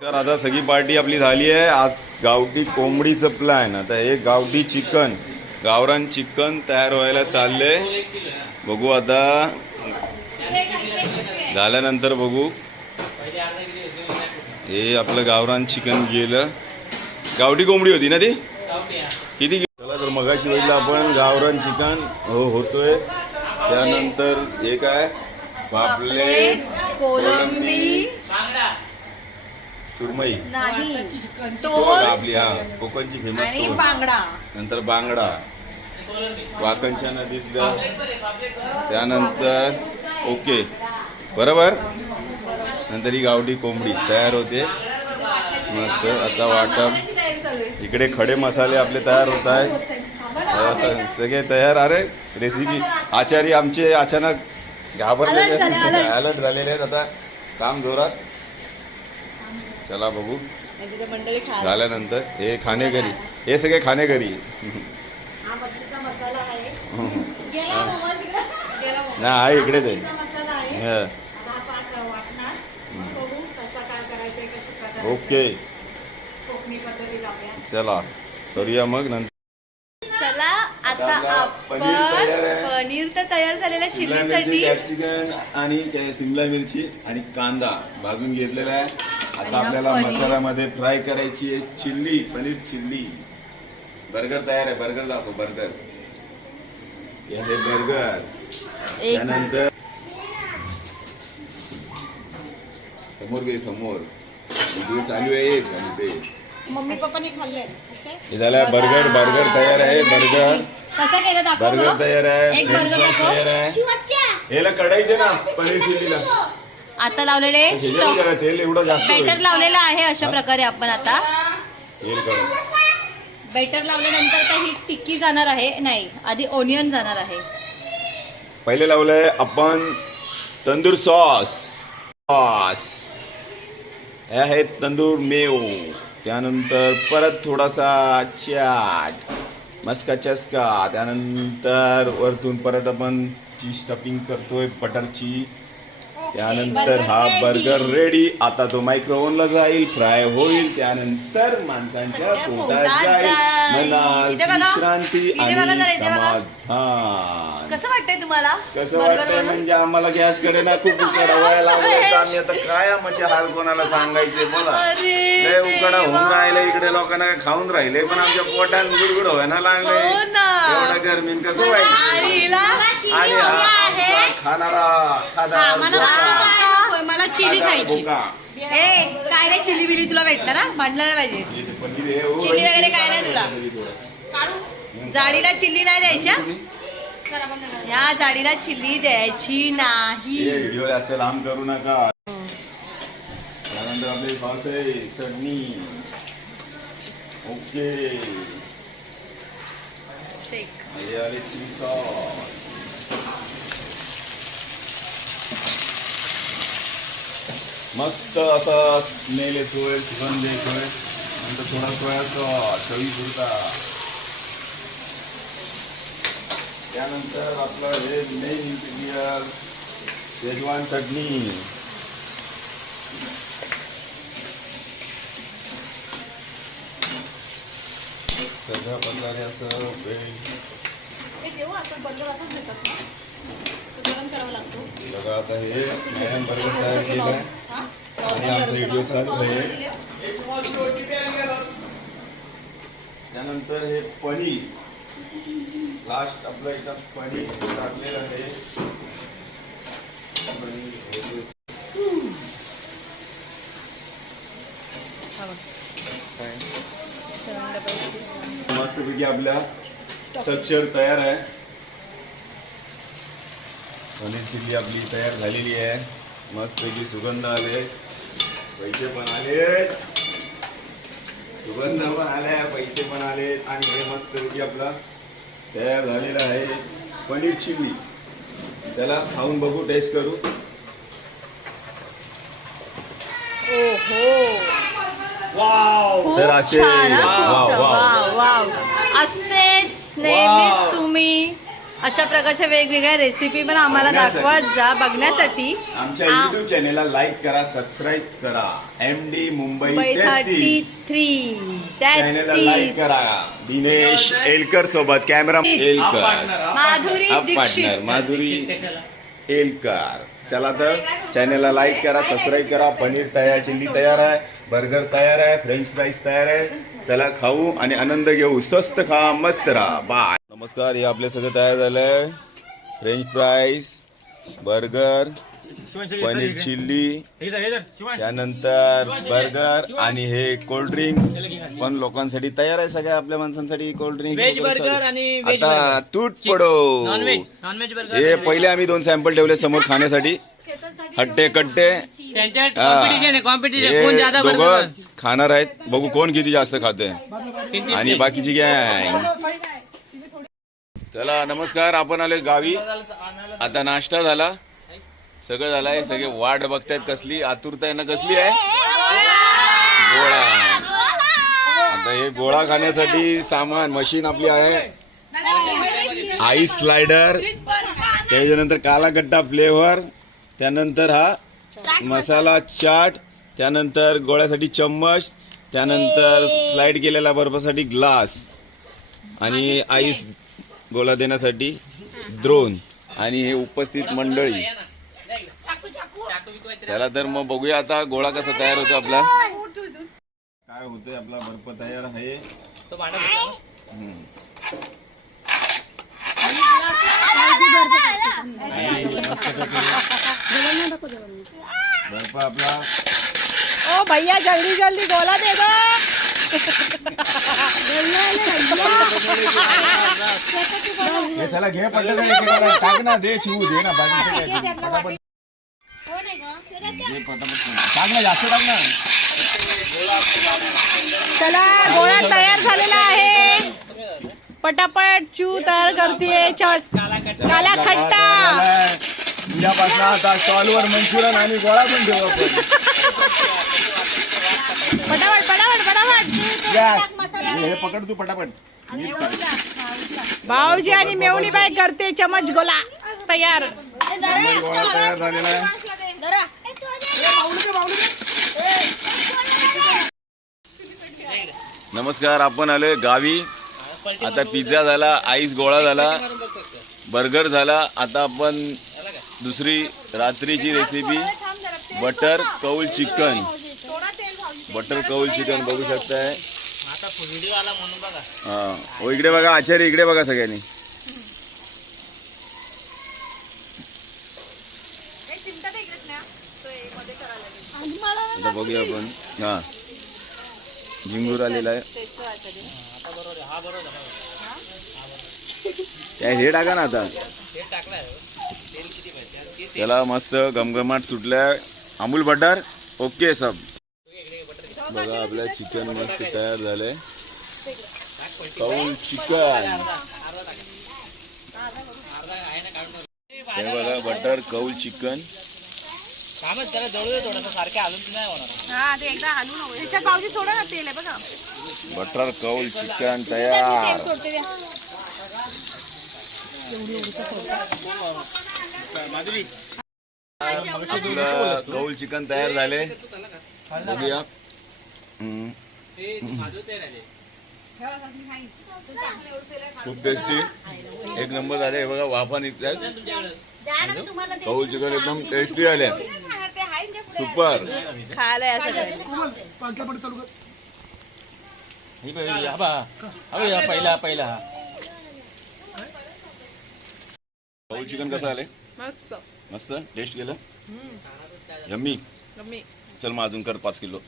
तर आता सगळी पार्टी आपली झाली आहे. आज गावठी कोंबडीचं प्लॅन. आता हे गावठी चिकन, गावरान चिकन तयार व्हायला चाललंय. बघू आता झाल्यानंतर बघू. हे आपलं गावरान चिकन गेलं. गावठी कोंबडी होती ना ती, किती? चला तर मगाशी बघितलं आपण गावरान चिकन होतोय. त्यानंतर हे काय, पापलेट, कोलंबी, सुरमई नाही आपली, हा कोकणची फेमस आणि बांगडा. नंतर बांगडा वाकणच्या नदीतल्या. त्यानंतर ओके बरोबर. नंतर ही गावठी कोंबडी तयार होते मस्त. आता वाटप इकडे, खडे मसाले आपले तयार होत आहेत. सगळे तयार. अरे रेसिपी आचारी आमचे अचानक घाबरलेले, अलर्ट झालेले आहेत. आता काम जोरात. चला बघू झाल्यानंतर. हे खाणेकरी, हे सगळे खाणेकरी. ना आहे इकडेच आहे. ओके चला करूया मग नंतर. चला आता आपण पनीर तर तयार झालेलं चिल्लीसाठी. कॅप्सिकम आणि शिमला मिरची आणि कांदा भाजून घेतलेला आहे. आता आपल्याला मसाल्यामध्ये फ्राय करायची आहे चिल्ली, पनीर चिल्ली. बर्गर तयार आहे. बर्गर दाखव. बर्गर, हे बर्गर. त्यानंतर समोर घे, समोर चालू आहे एक. आणि ते मम्मी पप्पानी खाल्ले. हे झालं बर्गर. बर्गर तयार आहे. बर्गर कसा केला दाखव. बर्गर तयार आहे. एक बर्गर दाखव. तयार आहे. याला कढाईचे ना पनीर चिल्लीला. आता लावलेले तेल एवढं जास्त बेटर लावलेलं आहे. अशा प्रकारे आपण आता तेल करू. बेटर लावल्यानंतर आता ही टिक्की जाणार आहे. नाही, आधी ओनियन जाणार आहे. पहिले लावलंय आपण तंदूर सॉस. हे आहे तंदूर मेव. त्यानंतर परत थोडासा चाट मस्का चस्का. त्यानंतर वरतून परत आपण चीज स्टफिंग करतोय बटरची. त्यानंतर हा बर्गर रेडी. आता तो मायक्रोव्हनला जाईल, फ्राय होईल. त्यानंतर माणसांच्या पोटात जाईल. मनास विश्रांती आणि समाधान. कसं वाटतंय तुम्हाला? कसं वाटतंय म्हणजे आम्हाला गॅस कडे ना खूप उकडा व्हायला लागला. आम्ही आता काय आमचे हाल कोणाला सांगायचे बोला. लय उकडा होऊन राहिले इकडे. लोकांना खाऊन राहिले पण आमच्या पोटात गुडगुड व्हायला लागले. एवढं गरमीन कसं व्हायचं. आणि खाणारा मला चिली खायची. काय नाही, चिली बिली तुला भेटणार ना, भांडलं नाही पाहिजे. चिली वगैरे काय नाही तुला. जाडीला चिल्ली नाही द्यायच्या. या जाडीला चिल्ली द्यायची नाही. व्हिडिओ जास्त लांब करू नका. त्यानंतर आपली सॉस आहे, चटणी. ओके शेक. हे आले चिली सॉस. मस्त असा स्मेल येतोय, सुगंध येतोय. नंतर थोडा सोया सॉस चवी पुरता. त्यानंतर आपलं हे मेन इंग्रेडियंट शेजवान चटणी. सगळ्या प्रकारे असं बघा. आता हे मॅडम बरोबर तयार केलं आणि आमचा व्हिडिओ चालू आहे. त्यानंतर हे पनीर लास्ट आपलं एकदा पनीर टाकलेलं आहे. मस्तपैकी आपल्या स्ट्रक्चर तयार आहे. पनीर चिल्ली आपली तयार झालेली आहे. मस्तपैकी सुगंध आले, पैसे पण आले, सुगंध पण आले, पैसे पण आले. आणि हे मस्तपैकी आपला तयार झालेला आहे पनीर चिल्ली. त्याला खाऊन बघू, टेस्ट करू. तर असे असेच नेहमीच तुम्ही अशा प्रकारच्या वेगवेगळ्या रेसिपी पण आम्हाला दाखवत जा बघण्यासाठी. आमच्या युट्यूब चॅनेलला लाईक करा, सबस्क्राईब करा. MD मुंबई 33 चॅनेलला लाईक करा. दिनेश एलकर सोबत कॅमेरा एलकर, माधुरी दीक्षित, पार्टनर माधुरी एलकर. चला तर चॅनेलला लाईक करा, सबस्क्राईब करा. पनीर तयार, चिल्ली तयार आहे, बर्गर तयार आहे, फ्रेंच फ्राईज तयार आहे. चला खाऊ आणि आनंद घेऊ. स्वस्त खा, मस्त राहा. बाय. नमस्कार, हे आपले सगळं तयार झालंय. French fries, burger, paneer chilli, त्यानंतर बर्गर आणि हे कोल्ड ड्रिंक्स पण लोकांसाठी तयार आहे. सगळ्या आपल्या माणसांसाठी कोल्ड व्हेज बर्गर आणि आता तूट पडो. Non veg burger. हे पहिले आम्ही 2 सॅम्पल ठेवले समोर खाण्यासाठी. हट्टे कट्टे त्यांच्यात कॉम्पिटिशन आहे, कॉम्पिटिशन कोण ज्यादा दोघं बर्गर. खाणार आहेत. बघू कोण किती जास्त खाते आणि बाकीची गँग. चला नमस्कार, आपण आलोय गावी. आता नाश्ता झाला, सगळं झालंय. सगळे वाट बघतायत. कसली आतुरता आहे ना, कसली आहे गोळा. आता हे गोळा खाण्यासाठी सामान मशीन आपली आहे. आईस स्लायडर, त्याच्यानंतर काला गड्डा फ्लेवर, त्यानंतर हा मसाला चाट, त्यानंतर गोळ्यासाठी चम्मच, त्यानंतर स्लाइड केलेला बर्फासाठी ग्लास आणि आईस गोळा देण्यासाठी द्रोण आणि हे उपस्थित मंडळी. त्याला तर मग बघूया आता गोळा कसा तयार होतो आपला. काय होतंय, आपला बर्फ तयार आहे. बर्फ आपला. ओ भैया जल्दी जल्दी गोला दे दो. हे चला घे पटापट टाक ना, दे चिवू दे ना, बाकी पटापट टाक ना, जास्त टाक ना. चला गोळा तयार झालेला आहे. पटापट चू तयार करते. काला खट्टा. उद्यापासून आता स्टॉलवर मंचुरियन आणि गोळा पण ठेवू आपण. पटापट पटापट पटापट. हे पकड तू पटापट. भाऊजी आणि मेवणी बाई करते चमच गोला तयार. गोळा तयार झालेला आहे. नमस्कार, आपण आलोय गावी. आता पिझ्झा झाला, आईस गोळा झाला, बर्गर झाला. आता आपण दुसरी रात्रीची रेसिपी बटर कौल चिकन. बटर कौल चिकन बघू शकताय. हा, इकडे बघा आचार्य, इकडे बघा सगळ्यांनी. आता बघूया आपण. हा, झिंगूर आलेला आहे. हे टाका ना आता. त्याला मस्त गमगमाट सुटलाय. अमूल बटर ओके सब. बघा आपल्या चिकन मस्त तयार झालंय. कौल चिकन. हे बघा बटर कौल चिकन. बटर कौल चिकन तयार. आपलं कौल चिकन तयार झाले. बघूया. खूप टेस्टी, एक नंबर झाले. हे बघा वाफा निघतात. कौल चिकन एकदम टेस्टी आले. सुपर. खायला पहिला कौल चिकन कसं आले? मस्त मस्त टेस्ट केलं. यम्मी. चल मग अजून कर 5 किलो.